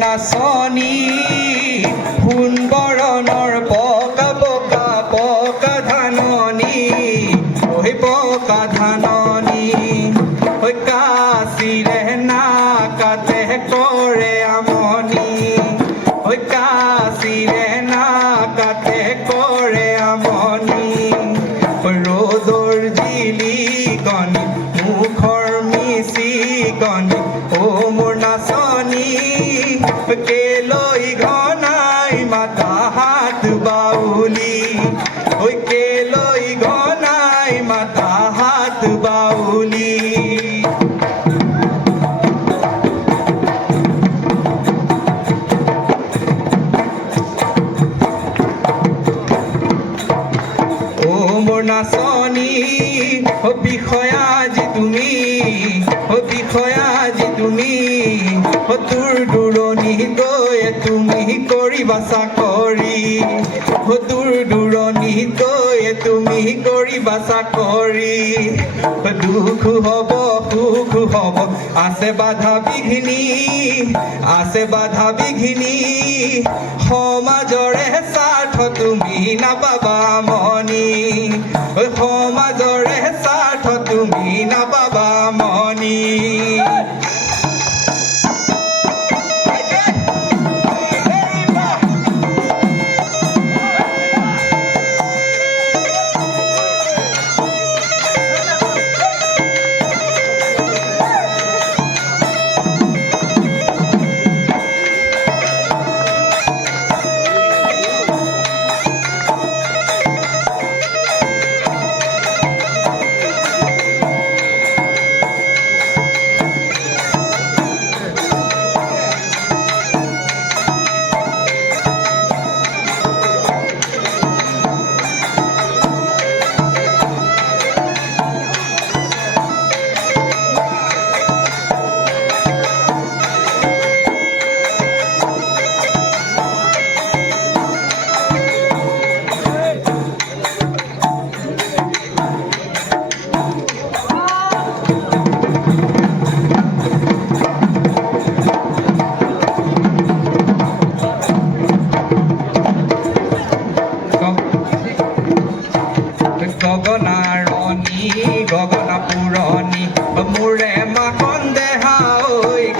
নাচনী সোণ বৰণৰ পকা পকা পকা ধাননি ঐ পকা ধাননি ঐ কাচিৰে নাকাতে কৰে আমনি ঐ কাচিৰে নাকাতে কৰে আমনি ৰ'দৰ জিলিকনি মুখৰ মিচিকনি ও মোৰ নাচনী কেলৈ ঘনাই মাতা হাত বাউলি ঐ কেলৈ ঘনাই মাতা হাত বাউলি ও মোৰ নাচনী ও বিষয়া যি তুমি ও বিষয়া যি তুমি ও দূৰ দূৰণি গৈ তুমি কৰিবা চাকৰি ও দূৰ দূৰণি গৈ তুমি কৰিবা চাকৰি দুখ হ'ব সুখ হ'ব আছে বাধা বিঘিনি আছে বাধা বিঘিনি সমাজৰে স্বাৰ্থ তুমি নাপাবা মনি সমাজৰে স্বাৰ্থ তুমি নাপাবা মনি গগনাৰণী গগনা পুৰণি মোৰে মাখন দেহা ঐ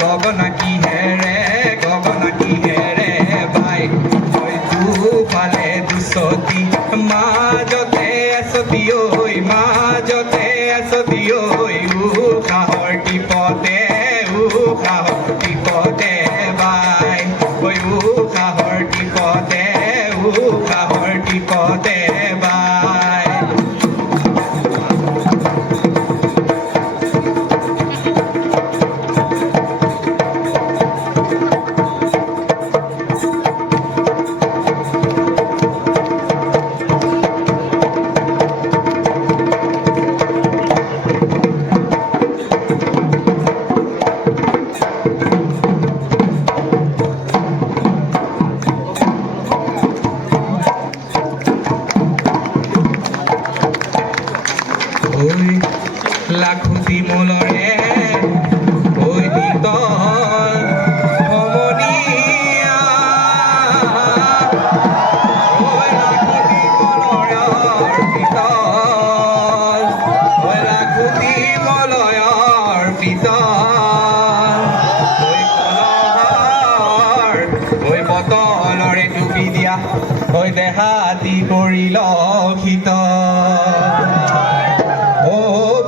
গগনা কিহেৰে বাই দুফালে দুচতি মাজতে এচতি ঐ মাজতে এচতি ঐ উশাহৰ টিপতে বাই ঐ উশাহৰ টিপতে বাই লাখুটি মূলৰে ঐ বিকল সমনীয়া ঐ ঐ দেহাতি কৰিল খিত ও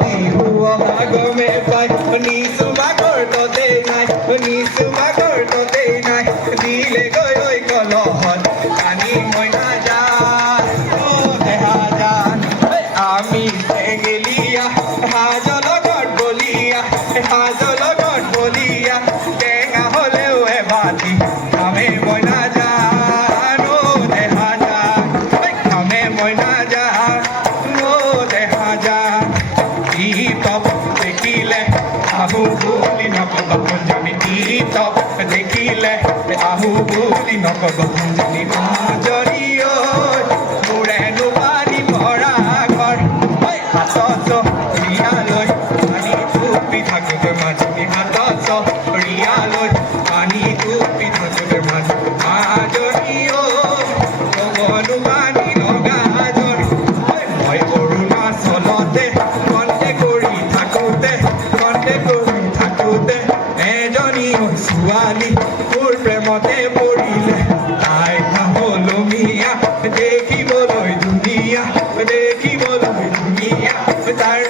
বিহু অহা গমে পাই নিচু বাগৰ ততে নাই নিচু বাগৰ ততে নাই দিলে গৈ ঐ কলহত পানী মই নাযান ও দেহা জান আমি চেঙেলীয়া সাজ লগত বলিয়া সাজ লগত বলিয়া টেঙা হ'লেও এবাটি খামে মই নাযান ও দেহা জান খামে মই নাযান ও দেহা জান ই তপ দেখিলে আহু বুলি নকব জানি ই তপ দেখিলে আহু বুলি নকব জানি মাজনী ঐ মোৰেনো পানী ভৰা ঘৰ হাতত ৰিয়ালৈ পানী টুপি থাকোঁতে মাজনী হাতত ৰিয়ালৈ পানী টুপি থাকোঁতে মাজনী ঐ লগনো পানী লগা জৰ মই অৰুণাচলতে কণ্টে কৰি থাকোঁতে এজনী ছোৱালী মোৰ প্ৰেমতে পৰিলে তাই হলমীয়া দেখিবলৈ ধুনীয়া তাৰ